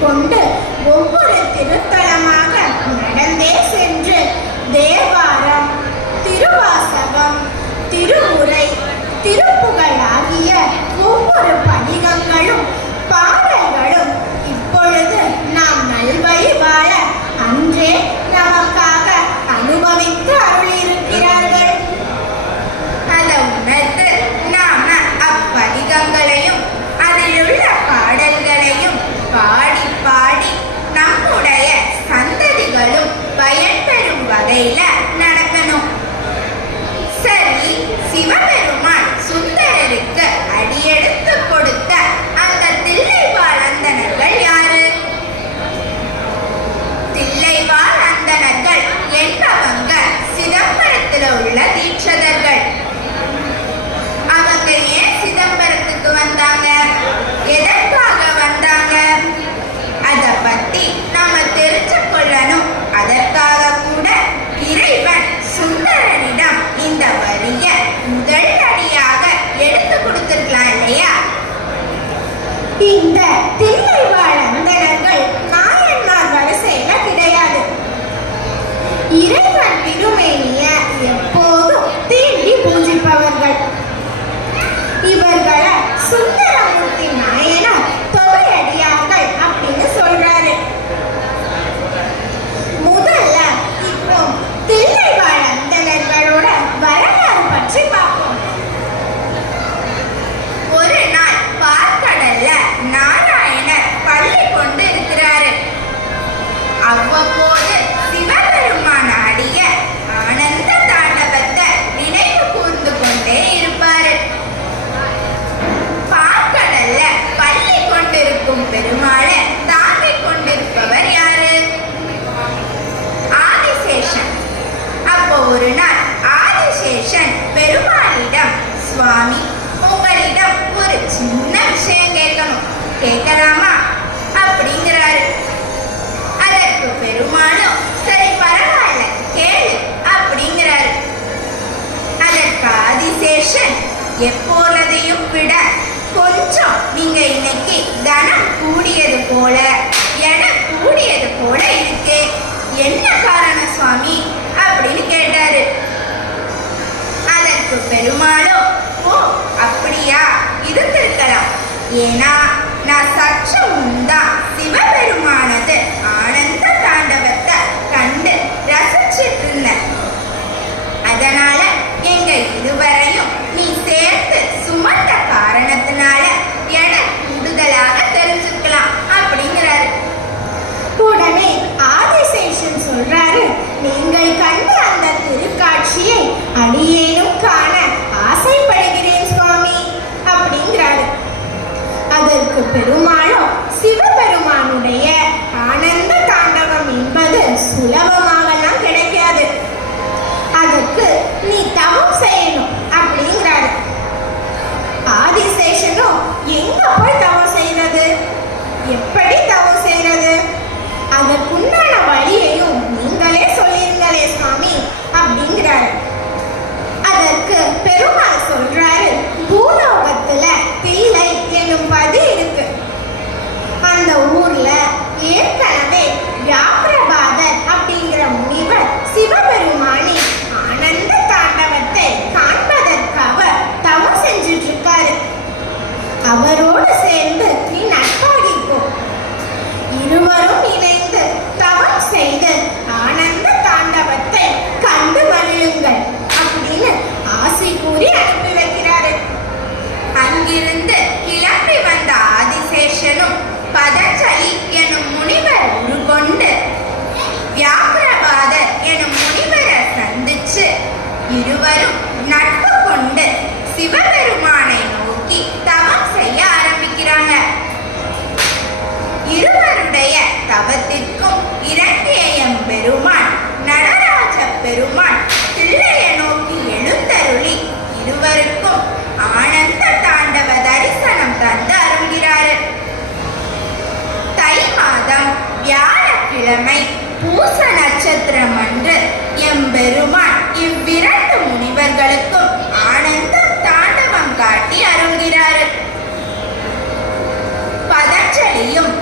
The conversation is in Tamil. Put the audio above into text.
கொண்டு ஒவ்வொரு திருத்தலமாக நடந்தே சென்று தேவாரம் திருவாசகம் திருமுறை திருப்புகழ் ஆகிய ஒவ்வொரு பதிகங்களும் பாடல்களும் இப்பொழுது நாம் நல்வழி வாழ அன்றே llena சுலபமாகலாம் கிடைக்காது. அதுக்கு நீ தவம் செய்யணும் அப்படிங்கிறாரு. ஆதிசேஷனும் எங்க போய் தவம் செய்யறது? எப்படி தவம் செய்யறது? அதற்குண்டான வழியையும் நீங்களே சொல்லியிருங்களே சுவாமி அப்படிங்கிறாரு. அதற்கு பெருமாள் தவத்திற்கும் இரண்டியம் பெருமான் நடராஜ பெருமான் தில்லைய நோக்கி எழுந்தருளி இருவருக்கும் ஆனந்த தாண்டவ தரிசனம் தந்து அருள்கிறார். தை மாதம் வியாழக்கிழமை பூச நட்சத்திரம் அன்று எம்பெருமான் இவ்விரண்டு முனிவர்களுக்கும் ஆனந்த தாண்டவம் காட்டி அருள்கிறார். பதஞ்சலியும்